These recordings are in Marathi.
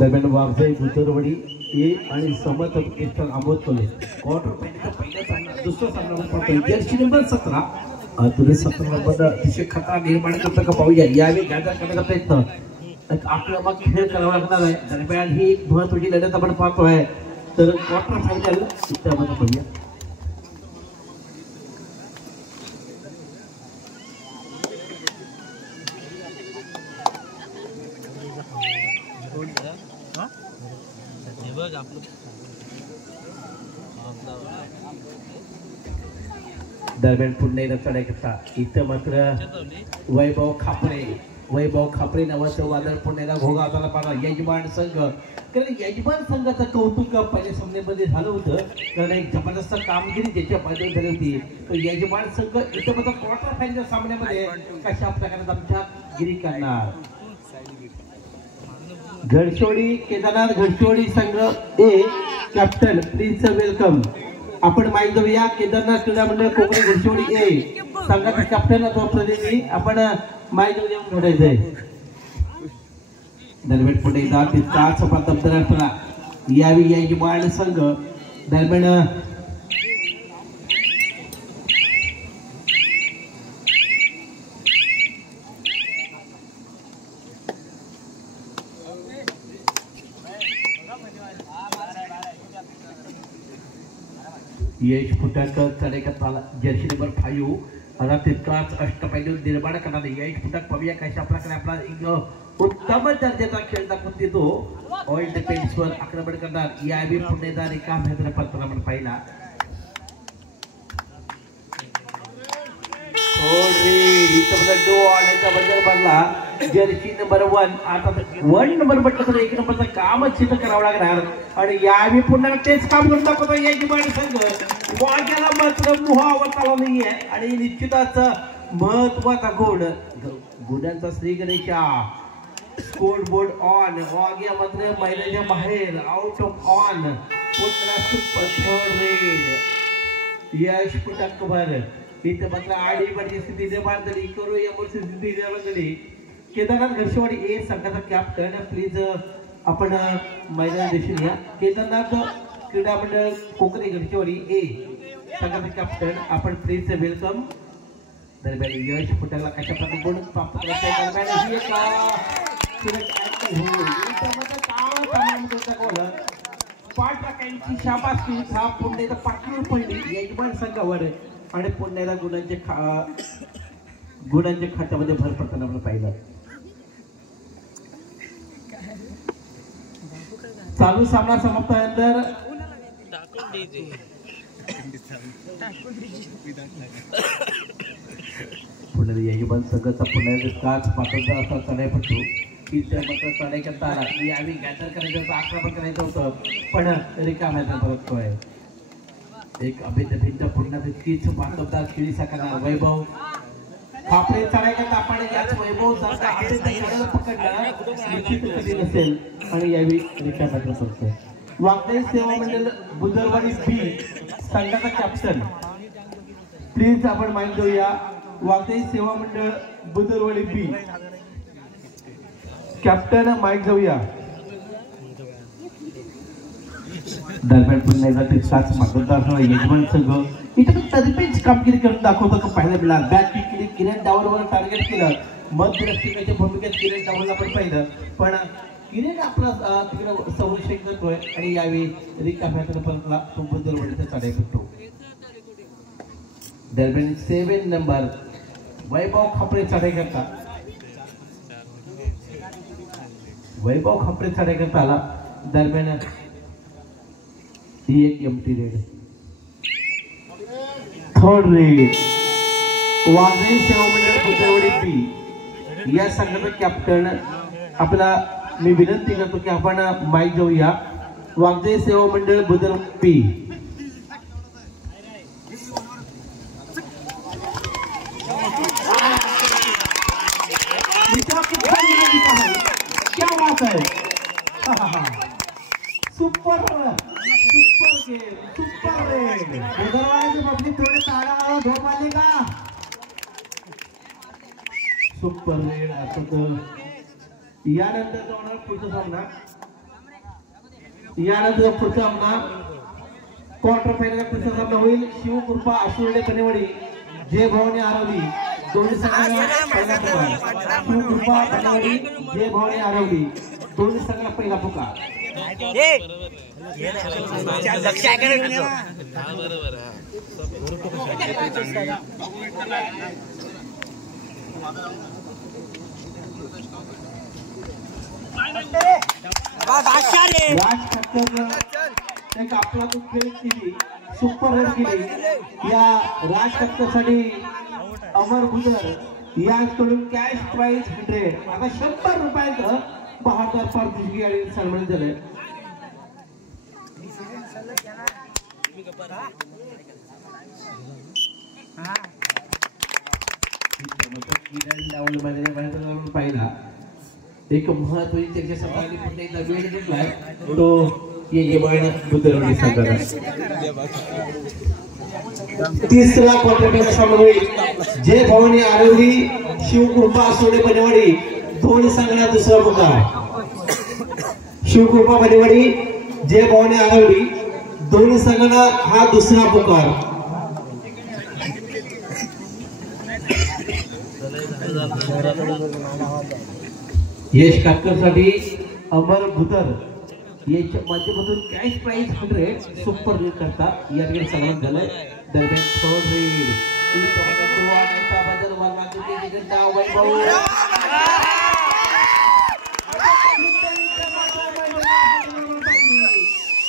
दरम्यान वाघजाई बुतरवडी ए आणि समर्थ कृष्ण आमोद कोले क्वार्टर फायनलचा पहिला सामना दुसरा सामना पण जर्सी नंबर 17 तुम्ही 17 नंबर अतिशय खतरा निर्माण करता का पाहूया यावेळी गाजर करण्याचा प्रयत्न एक आक्रमक खेळ करावा लागणार आहे दरम्यान ही एक महत्त्वाची लढत आपण पाहतोय तर क्वार्टर फायनल त्यामध्ये पाहूया दरम्यान पुन्हा एकदा चढाई करता इथं मात्र वैभव खापरे नावाचं वादळ पुन्हा एकदा घोगा होताना पाहिला यजमान संघ कारण यजमान संघाचं कौतुक पहिल्या सामन्यामध्ये झालं होतं कारण एक जबरदस्त कामगिरी ज्याच्या बाजूला झाली होती तो यजमान संघ इथं मात्र क्वार्टर फायनल सामन्यामध्ये कशा प्रकारे आमच्या गिरी करणार घडशोडी केदारनाथ घडशोडी संघ ए कॅप्टन प्लीज वेलकम आपण माहिती देऊया केदारनाथ क्रीडा मंडळ कोकणी घडशोडी ए संघाचे कॅप्टन अथवा प्रतिनिधी आपण माहिती देऊन घडायचंय दरम्यान पुढे एकदा तितकाच दबदरा यावी यजमान संघ दरम्यान यश फुटक चढाईकरता जर्सी नंबर 5 आता तितकाच अष्टपैलू निर्माण करणारे यश फुटक पाहूया कशा प्रकारे आपला एक उत्तम दर्जाचा खेळ दाखवून देतो ऑइल डिफेन्सवर आक्रमण करणार यावेळी पुणेदार रिकाम हैदराबाद आपण पाहिला जर्सी नंबर 1 आता 1 नंबर म्हटलं तर 1 नंबरचं कामच सिद्ध करावं लागणार आणि यावेळी पुन्हा तेच काम करून दाखवतो यजमान संघ वाघ्याला मात्र मुहावर आला नाहीये आणि निश्चितच महत्वाचा गुणांचा Shri Ganesha score board on वाघ्या मात्र मैदानाच्या बाहेर आउट ऑफ ऑन पुन्हा super third raid Yash Phutak वर इथे मात्र आडीबाडीची स्थिती निर्माण झाली करू या स्थिती निर्माण झाली केदारनाथ घडशेवाडी ए संघाचा कॅप्टन प्लीज आपण मैदान दिसून या केदारनाथ क्रीडा मंडळ कोकणी घडशेवाडी ए संघाचा कॅप्टन आपण प्लीज वेलकम दरम्यान यश फुटाला कशा प्रकारे गुण प्राप्त करता दरम्यान पाच टाक्यांची शाबासकी हा पुन्हा एकदा पाठवून पडली यजमान संघावर आणि पुन्हा एकदा गुणांच्या खात्यामध्ये भर पडताना आपण पाहिलं चालू सामना समाप्तानंतर पुन्हा यजमान संघाचा पुन्हा काच पात्रता असा चढाई पडतो की त्या मात्र चढाई करता आला की आम्ही गॅदर करायचं होतं आक्रमण करायचं होतं पण रिकाम्याचा परततोय एक अभिनेता पुन्हा तितकीच पात्रता खेळी साकारणार वैभव खापरे चढाई करता आपण याच वैभव पकडला निश्चित नसेल आणि यावेळी रिकाम्याचा परतोय वाघजाई सेवा मंडळ बुदरवाडी बी संघाचा कॅप्टन प्लीज आपण माहिती देऊया वाघजाई सेवा मंडळ बुदरवाडी बी कॅप्टन माईक जाऊया दरम्यान पुन्हा एकदा तितकाच मतदार यजमान संघ इथे तरीपीच कामगिरी करून दाखवतो का पाहायला मिळाला बॅट केली किरण डावरवर टार्गेट केलं मध्यरक्षकाच्या भूमिकेत किरण डावरला पण पाहिलं पण किरण आपला तिकडे संरक्षण करतोय आणि यावेळी रिकाम्याकडे परतला तो बुदरवाडीचा चढाई करतो दरम्यान 7 नंबर वैभव खापरे चढाई करता वैभव खापरे चढाई करता आला दरम्यान ही एक empty red third red Waghjai सेवा मंडळ बुदरवाडी बी या संघाचा कॅप्टन आपला मी विनंती करतो की आपण माईक जाऊया वाघजाई सेवा मंडळ बुदरवाडी बी क्या बात है super super game super raid बुदरवाडीचे पब्लिक थोडे ताळा झोप आले का सुपर रेड असं यानंतर होणार पुढचा सामना यानंतर पुढचा सामना क्वार्टर फायनल पुढचा सामना होईल शिवकृपा आशुर्डे कनेवाडी जय भवानी आरवली दोन्ही संघांना पहिला पुकार शिवकृपा कनेवाडी जय भवानी आरवली दोन्ही संघांना पहिला पुकार एक आपला तो खेळ केली सुपर रन केली या राज कप्तासाठी अमर भुजर याकडून कॅश प्राइज 100 आता 100 रुपयाचं बहादर पारदर्शी आणि सन्मानित झाले पाहिला एक महत्वाची चर्चा सभाली पुढे एकदा वेळ घेतलाय तो यजमान बुधरवडी संघाला तिसरा क्वार्टर सामना होईल जय भवानी आरवली शिवकृपा आशुर्डे कनेवाडी दोन्ही संघांना दुसरा पुकार शिवकृपा कनेवाडी जय भवानी आरवली दोन्ही संघांना हा दुसरा पुकार यश काटकरसाठी अमर भुतर याच्या माध्यमातून कॅश प्राइज 100 सुपर रेड करता या ठिकाणी सन्मान झालं दरम्यान थर्ड रेड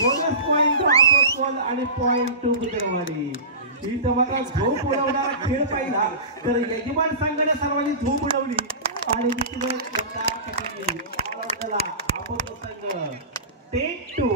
बोनस पॉइंट आणि पॉइंट 2 बुधरवाडी इथं मात्र झोप उडवणारा खेळ पाहिला तर यजमान संघाने सर्वांनी झोप उडवली आणि संघ 10-2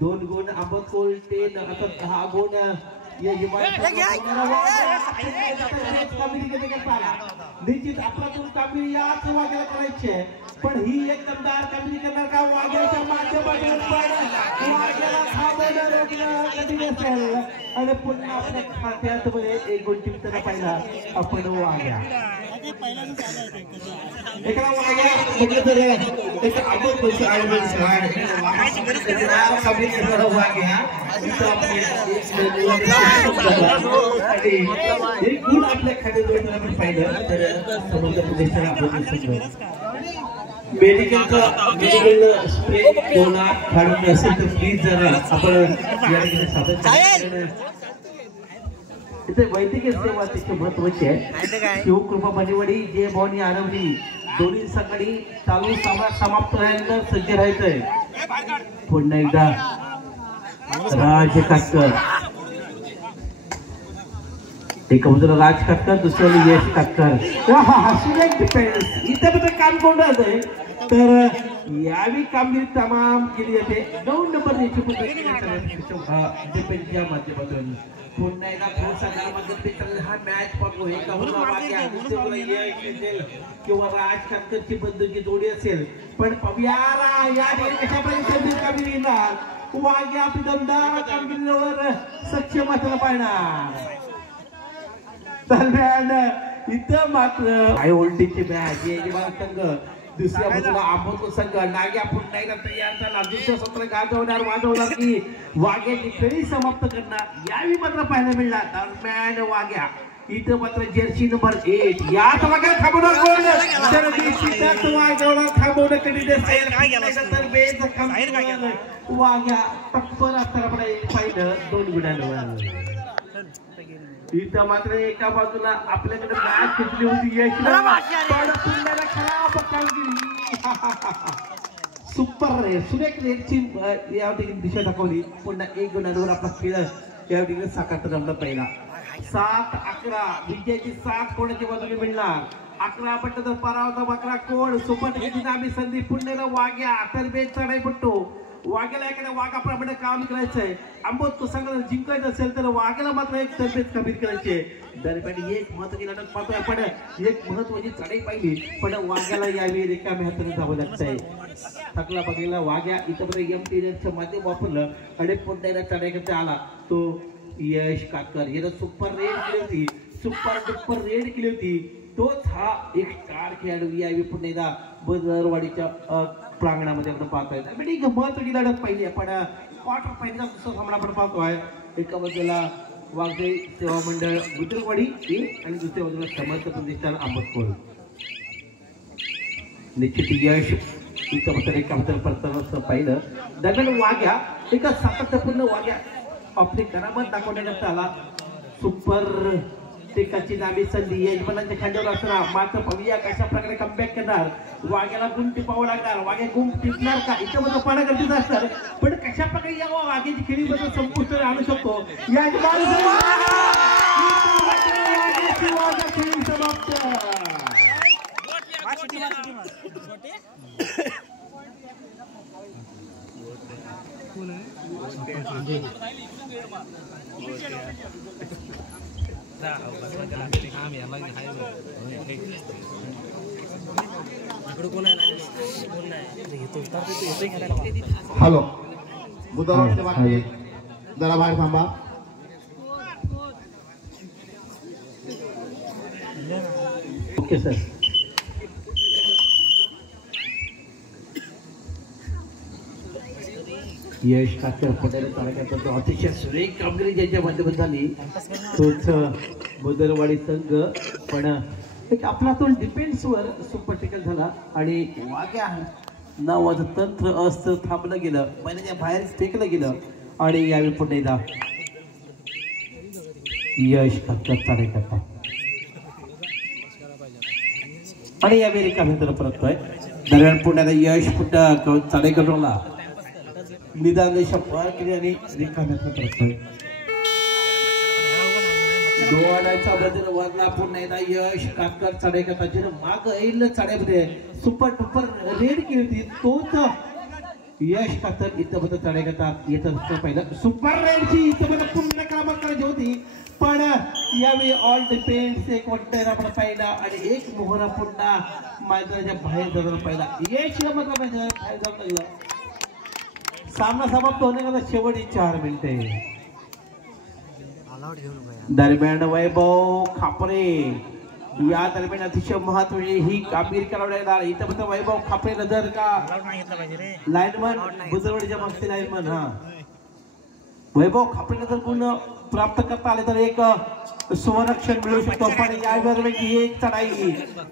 2 गुण आंबतकोल 10 आता 10 गुण निश्चित आपल्यातून कामगिरी याच वाग्याला करायची आहे पण ही एक दमदार कामगिरी करणार का वाग्याच्या माध्यमातून वाग्याला थांबवणार कधी नसेल आणि पुन्हा आपल्या खात्यात एक गुण टिपताना पाहिला आपण वाग्या एका वाग्या म्हटलं तर एक आंबट पैसे एक गुण आपल्या खात्यात आपण पाहिलं तर समजा मेडिकल स्प्रे कोणा काढून असेल तर प्लीज जरा आपण या ठिकाणी सादर इथे वैद्यकीय सेवा तिथे महत्वाची आहे शिवकृपा बनिवडी जय भवानी आरवली दोन्ही संघांनी चालू सामना समाप्त व्हायला सज्ज राहायचंय पुन्हा एकदा राज काटकर एक बाजूला राज काटकर दुसऱ्याला यश काटकर इथे पण काम कोण राहतंय तर यावी कामगिरी तमाम केली जाते 9 नंबर डिपेंडच्या माध्यमातून पुन्हा एकदा हा मॅच पडलो किंवा राज काटकरची बंधूची जोडी असेल पण कामगिरी येणार वाग्या दमदार कामगिरीवर सक्षम असलं पाहिजे दरम्यान इथं मात्र हाय व्होल्टेजची मॅच संघ दुसऱ्या बाजूला आंबोतो संघ नाग्या पुन्हा एकदा तयार झाला दुसरं सत्र गाजवणार वाजवणार की वाग्याची खेळी समाप्त करणार यावी मात्र पाहायला मिळणार दरम्यान वाग्या इथं मात्र जर्सी नंबर 8 याच वाग्या थांबवणार कोण तर सिद्धार्थ वाघवला थांबवणं कधी नसेल तर बेज वाग्या टप्पर असताना पाहिलं 2 गुणांवर इथं मात्र एका बाजूला आपल्याकडे मॅच घेतली होती खराब कामगिरी सुपर रे सुरेख रेडची या ठिकाणी दिशा दाखवली पुन्हा 1 गुणांवर आपला खेळ या ठिकाणी साकारता जमला पहिला 7-11 विजयाची 7 कोणाची बाजूने मिळणार 11 पट्ट तर पराभव 11 कोण सुपर आम्ही संधी पुण्याला वाग्या तर बेच चढाई पट्टो वाघ्याला एखाद्या वाघाप्रमाणे काम करायचंय आंबोत तो संघाला जिंकायचं असेल तर वाघ्याला मात्र एक तब्येत कमी करायची दरम्यान एक महत्वाची लढत पाहतोय पण एक महत्वाची चढाई पाहिली पण वाघ्याला यावेळी रिकाम्या हाताने जावं लागतंय थकला बघायला वाघ्या इथं एमटीच्या माध्यम वापरलं आणि पुन्हा चढाई करता आला तो यश काटकर याला सुपर रेड केली होती सुपर डुपर रेड केली होती तोच हा एक स्टार खेळाडू यावेळी पुन्हा एकदा बदरवाडीच्या प्रांगणामध्ये आपण पाहतोय. म्हणजे महत्वाची लढत पाहिली आपण क्वार्टर फायनलचा दुसरा सामना आपण पाहतोय. एका बाजूला वाघजाई सेवा मंडळ बुद्रुकवाडी आणि दुसऱ्या बाजूला समर्थ प्रतिष्ठान आंबतकोळ. निश्चित यश इथं मात्र एक परत पाहिलं. दरम्यान वाघ्या एका सातत्यपूर्ण वाघ्या आपली करामत दाखवण्यात आला. सुपर टेकाची नामी संधी यजमानांच्या खांद्यावर असणार. मात्र पाहूया कशा प्रकारे कमबॅक करणार. वाघ्याला गुण टिपावं लागणार. वाघ्या गुण टिपणार का इथं मध्ये पाहणं गरजेचं असणार. पण कशा प्रकारे या वाघ्याची खेळीमध्ये संपुष्ट आणू शकतो समाप्त. हॅलो बुधवारच्या बाकी जरा बाहेर थांबा. Okay sir. यश काकर पटेल तालुक्याचा अतिशय सुरेख कामगिरी ज्यांच्या माध्यमातून झाली तोच बदरवाडी संघ. पण एक आपला तो डिफेन्सवर सुपर टेकल झाला आणि वाघ्या नावाचं तंत्र अस्त्र थांबलं गेलं. महिन्याच्या बाहेर फेकलं गेलं आणि यावेळी पुन्हा एकदा यश काकर तालुक्याचा आणि यावेळी रिकाम्यातून परततोय. दरम्यान पुण्याला यश पुन्हा चाडेकरला निदान देशा पार केली आणि रिकाम्यातून परततोय. डोळ्याचा बदल वाजला. पुन्हा एकदा यश काकर चाडेकरची माग येईल चाड्यामध्ये सुपर डुपर रेड केली होती तोच यश काकर इथं बद्दल चाडेकरता येत पहिलं सुपर रेडची इथं बद्दल पुन्हा कामं करायची होती. पण यावेळी ऑल डिफेन्स एक वट्टर आपण पाहिला आणि एक मोहरा पुन्हा मैदानाच्या बाहेर जाताना पाहिला. यश बाहेर जाऊ लागला. सामना समाप्त होण्याकरता शेवटी 4 मिनिटे. दरम्यान वैभव खापरे या दरम्यान अतिशय महत्वाची ही कामगिरी करावी लागणार. इथं फक्त वैभव खापरे नजर का लाईनमन बुजरवाडीच्या मागचे लाईनमन हा वैभव खापरे नजर गुण प्राप्त करता आले तर एक सुवरक्षण मिळू शकतो. पण यावेळी एक चढाई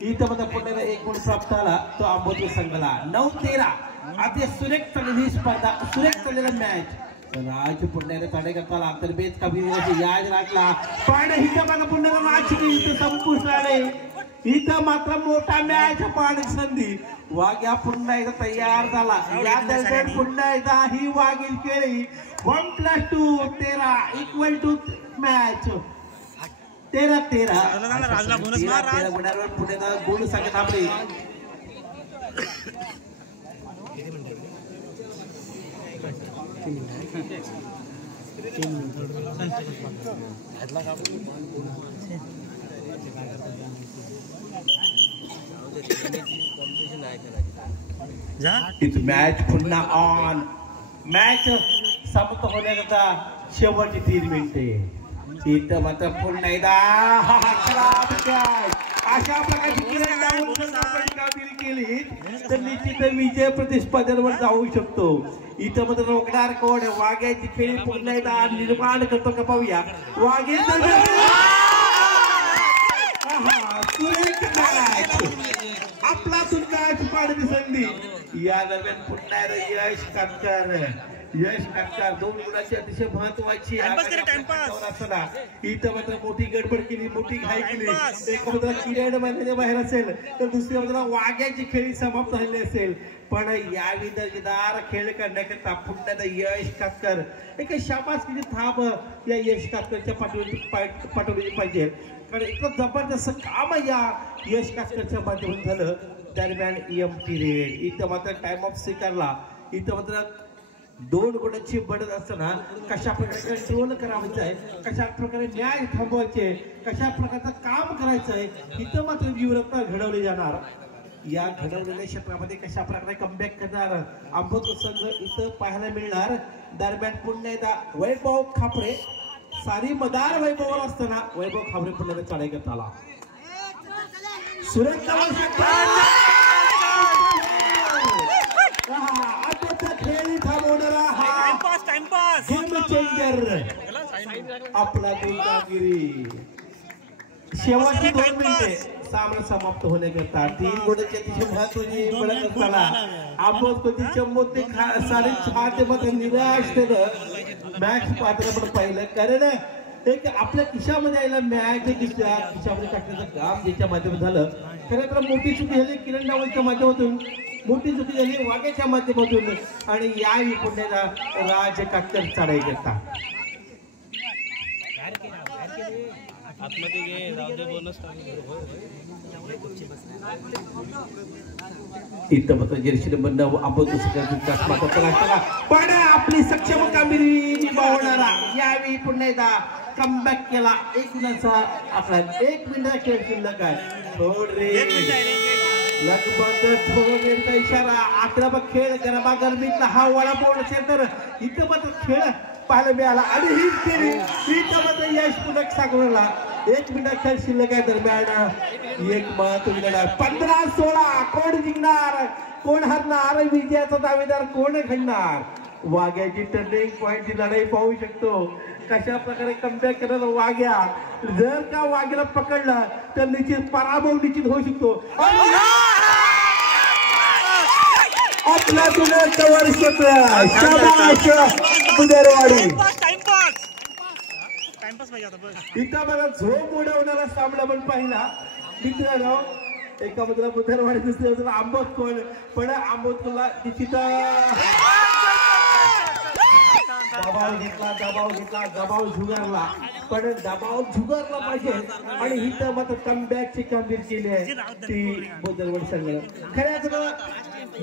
इथं मध्ये पुण्याला एक गुण प्राप्त झाला तो आंबोली संघाला. 9-13 अति सुरेख चाललेली स्पर्धा सुरेख चाललेला मॅच. राज पुण्याला चढाई करता आला तर बेच कमी याज राखला. पण इथं बघा पुण्याला मॅच इथं संपुष्ट आले. इथं मात्र मोठा मॅच पाहण्याची संधी. वाघ्या पुन्हा एकदा तयार झाला. या दरम्यान पुन्हा एकदा ही वाघील खेळी 1+2 13 = मॅच 13-13 गुणांवर पुण्याला गुण सांगत आपले. मॅच पुन्हा ऑन. मॅच समाप्त होण्याकरता शेवटची 3 मिनिटे. इथं मात्र पुन्हा एकदा अशा प्रकारची कामगिरी केली तर निश्चित विजय प्रतिस्पर्धेवर जाऊ शकतो. इथं मात्र रोखणार कोण. वाघ्याची खेळी पुन्हा एकदा निर्माण करतो का पाहूया. वाघे आपला सुटकाच पाडण्याची संधी. या दरम्यान पुन्हा यश काकर 2 गुणाची अतिशय महत्वाची असताना इथं मात्र मोठी गडबड केली मोठी घाई केली. एका बाजूला किरण मैदानाच्या बाहेर असेल तर दुसऱ्या बाजूला वाघ्याची खेळी समाप्त झाली असेल. पण यावेळी दर्जेदार खेळ करण्याकरता पुन्हा यश काकर एक शाबासकीची थाप या यश काकरच्या पाठवली पाहिजे. कारण इतकं जबरदस्त काम या यश काकरच्या माध्यमातून झालं. दरम्यान EMT रेड इथं मात्र टाइम ऑफ स्वीकारला. इथं मात्र 2 गुणांची बढत असताना कशा प्रकारे कंट्रोल करायचं आहे कशा प्रकारे न्याय थांबवायचे कशा प्रकारचं काम करायचं आहे इथं मात्र जीवरत्ता घडवली जाणार. या घडवलेल्या क्षेत्रामध्ये कशा प्रकारे कमबॅक करणार आंबोली संघ इथं पाहायला मिळणार. दरम्यान पुन्हा एकदा वैभव खापरे सारी मदार वैभवावर असताना वैभव खाबरे पुन्हा चढाई करत आला. सुरेश खेळ थांबवणारा हा गेम चेंजर आपला गुलकागिरी. शेवटची 2 मिनिटे सामना समाप्त होण्याकरता 3 गुणाची अतिशय महत्वाची फलक असताना आपण कधी चंबोते साडे 6 ते मग निराश मॅच पात्र पण पाहिलं. कारण एक आपल्या खिशामध्ये यायला मॅच खिशामध्ये टाकण्याचं काम ज्याच्या माध्यमातून झालं. खरं तर मोठी चुकी झाली किरण डावलच्या माध्यमातून, मोठी चुकी झाली वाघेच्या माध्यमातून आणि यावेळी पुण्याला राज काटकर चढाई करता. इथं मात्र जर्सी नंबर 9 पण आपली सक्षम कामगिरी निभावणारा यावेळी पुन्हा एकदा कमबॅक केला. 1 गुणाचा आपला 1 मिनिट खेळ शिल्लक आहे. लगभग थोडा इशारा. आक्रमक खेळ गरमागरमीतला हा वडापाव असेल तर इथं मात्र खेळ पाहायला मिळाला आणि हीच केली. इथं मात्र यश पुन्हा सागरला 1 मिनिट खेळ शिल्लक आहे. दरम्यान एक महत्त्वाची लढाई 15-16 कोण जिंकणार कोण हरणार विजयाचा दावेदार कोण घडणार. वाघ्याची टर्निंग पॉइंटची लढाई पाहू शकतो. कशा प्रकारे कमबॅक करत वाघ्या. जर का वाघ्याला पकडलं तर निश्चित पराभव निश्चित होऊ शकतो. आपला दुनियाचं वर्ष इथं मला झोप उडवणारा सामना पण पाहिला मित्रांनो. एका बाजूला बुधवारी दुसऱ्या बाजूला आंबोत कोण पण आंबोतला निश्चित दबाव झुगारला पण दबाव झुगारला पाहिजे आणि इथं मात्र कमबॅकची कामगिरी केली आहे ती बुधवारी संघ. खऱ्या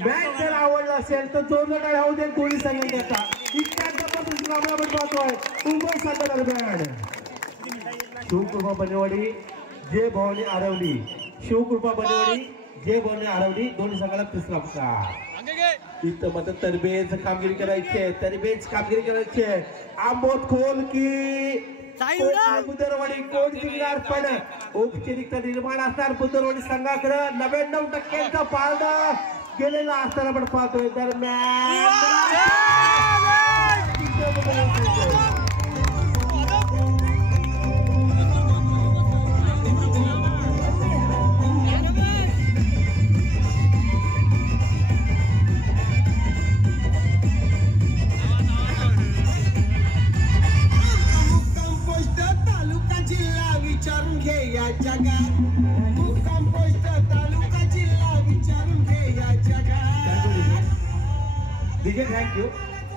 मॅच जर आवडला असेल तर जोरदार होऊ दे दोन्ही संघांचा. इतक्या जबरदस्त सामना आपण पाहतोय उभय संघ दरम्यान. शिवकृपा बनेवाडी जे भवानी आरवली. शिवकृपा बनेवाडी जे भवानी आरवली दोन्ही संघाला तिसरा पुकार. इथं मात्र तरबेज कामगिरी करायची आहे. आंबोत खोल की बुधवारी कोण जिंकणार पण औपचारिकता निर्माण असणार बुधवारी संघाकडे. 99% पारडा गेलेला असताना आपण पाहतोय. दरम्यान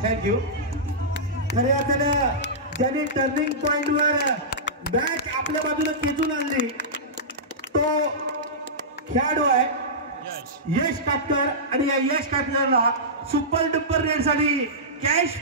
थँक्यू. खरे अर्थानं ज्याने टर्निंग पॉइंट वर मॅच आपल्या बाजूला खेचून आणली तो खेळाडू आहे यश काटकर आणि या यश काटकरला सुपर डुपर रेट साठी कॅश